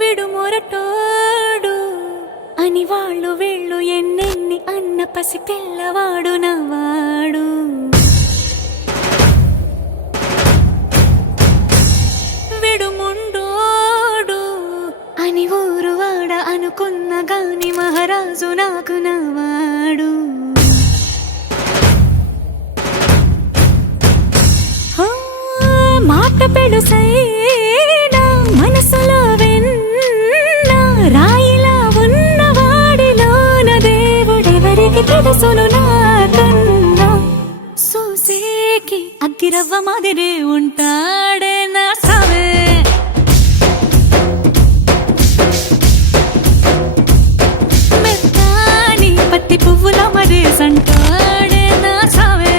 విడు మొరటోడు అని వాళ్ళు వీళ్ళు ఎన్నెన్ని అన్న పసి పిల్లవాడు నవ్వాడు. విడు ముండోడు అని ఊరు వాడ అనుకున్న గాని మహారాజు నాకు నవ్వాడు. మాట పెడుసైనా మనసులో వెన్న రాయిలా ఉన్నవాడిలోన దేవుడెవరికి తెలుసును నాకన్నా. సూసేకి అగ్గిరవ్వ మాదిరి ఉంటాడే నా సవే. మెత్తాని పత్తి పువ్వుల మరేసంటాడే నా సవే.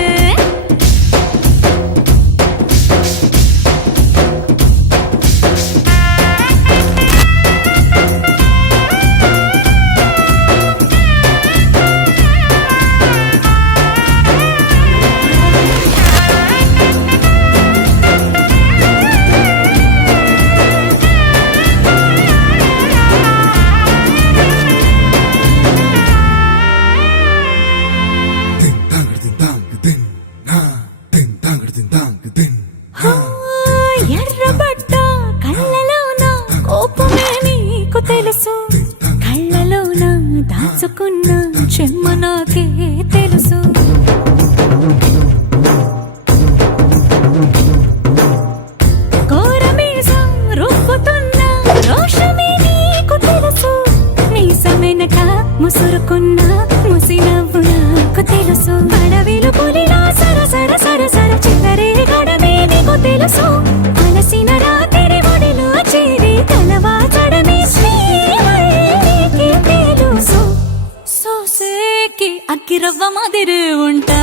ఎర్రబడ్డ కళ్ళలోన కోపమే నీకు తెలుసు, కళ్ళలోన దాచుకున్న చెమ్మ నాకే తెలుసు. కోరమీసం రుబ్బుతున్న రోషమే నీకు తెలుసు, మీసమెనక ముసురుకున్న ముసినవ్వు నాకు తెలుసు. అడవిలు పులిలా సరసర సరసర చిల్లరే గడమే నీకు తెలుసు, అలసిన రాత్రి ఒడిలో చేరి తలవాచడమే శ్రీవల్లికి తెలుసు. సోసేకి అగ్గిరవ్వ మాదిరి ఉంటా